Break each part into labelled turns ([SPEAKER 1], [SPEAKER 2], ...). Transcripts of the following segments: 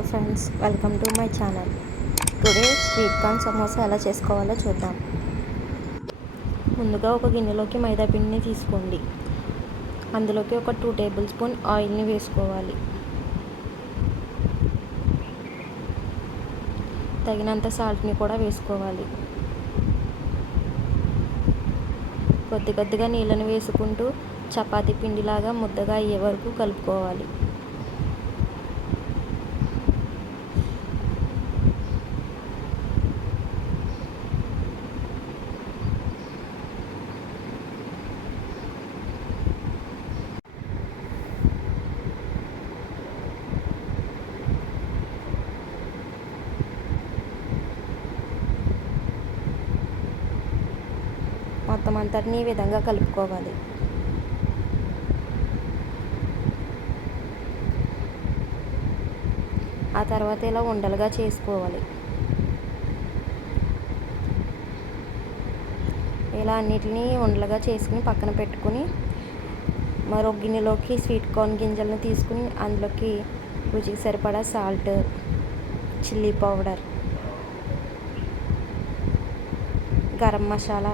[SPEAKER 1] Hello friends welcome to my channel. Today sweet corn samosa ఎలా చేసుకోవాలో చూద్దాం. ముందుగా ఒక గిన్నెలోకి మైదా పిండిని తీసుకోండి. అందులోకి ఒక టూ టేబుల్ స్పూన్ ఆయిల్ని వేసుకోవాలి. తగినంత సాల్ట్ని కూడా వేసుకోవాలి. కొద్ది కొద్దిగా నీళ్ళని వేసుకుంటూ చపాతీ పిండిలాగా ముద్దగా అయ్యే వరకు కలుపుకోవాలి. మొత్తం అంతటిని ఈ విధంగా కలుపుకోవాలి. ఆ తర్వాత ఇలా ఉండలుగా చేసుకోవాలి. ఇలా అన్నిటినీ ఉండలుగా చేసుకుని పక్కన పెట్టుకుని మరో గిన్నెలోకి స్వీట్ కార్న్ గింజలను తీసుకుని అందులోకి రుచికి సరిపడా salt chilli powder garam masala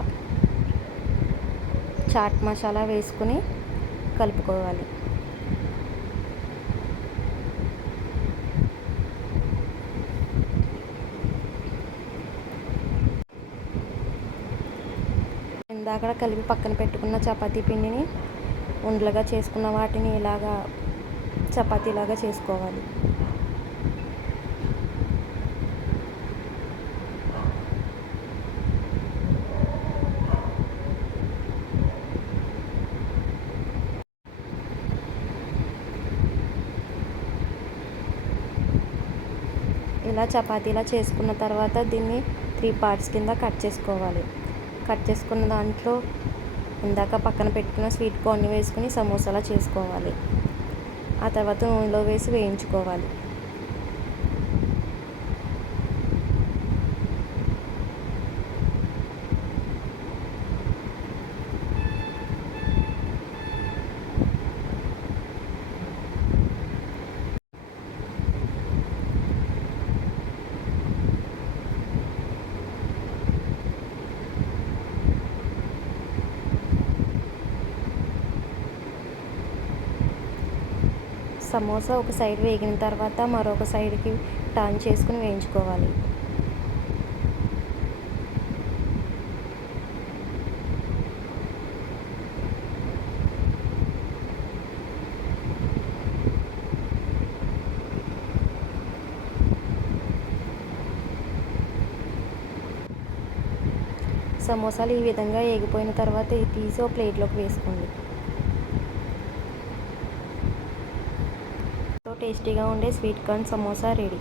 [SPEAKER 1] chaat masala వేసుకుని కలుపుకోవాలి. ఇందాక కలిపి పక్కన పెట్టుకున్న చపాతీ పిండిని ఉండలుగా చేసుకున్న వాటిని ఇలాగా చపాతీలాగా చేసుకోవాలి. ఇలా చపాతీలా చేసుకున్న తర్వాత దీన్ని త్రీ పార్ట్స్ కింద కట్ చేసుకోవాలి. కట్ చేసుకున్న దాంట్లో ఇందాక పక్కన పెట్టుకున్న స్వీట్ కార్న్ వేసుకుని సమోసాలా చేసుకోవాలి. ఆ తర్వాత నూనెలో వేసి వేయించుకోవాలి. సమోసా ఒక సైడ్ వేగిన తర్వాత మరొక సైడ్కి టర్న్ చేసుకుని వేయించుకోవాలి. సమోసాలు ఈ విధంగా వేగిపోయిన తర్వాత తీసి ఒక ప్లేట్లోకి వేసుకోండి. టేస్టీగా ఉండే స్వీట్ కార్న్ సమోసా రెడీ.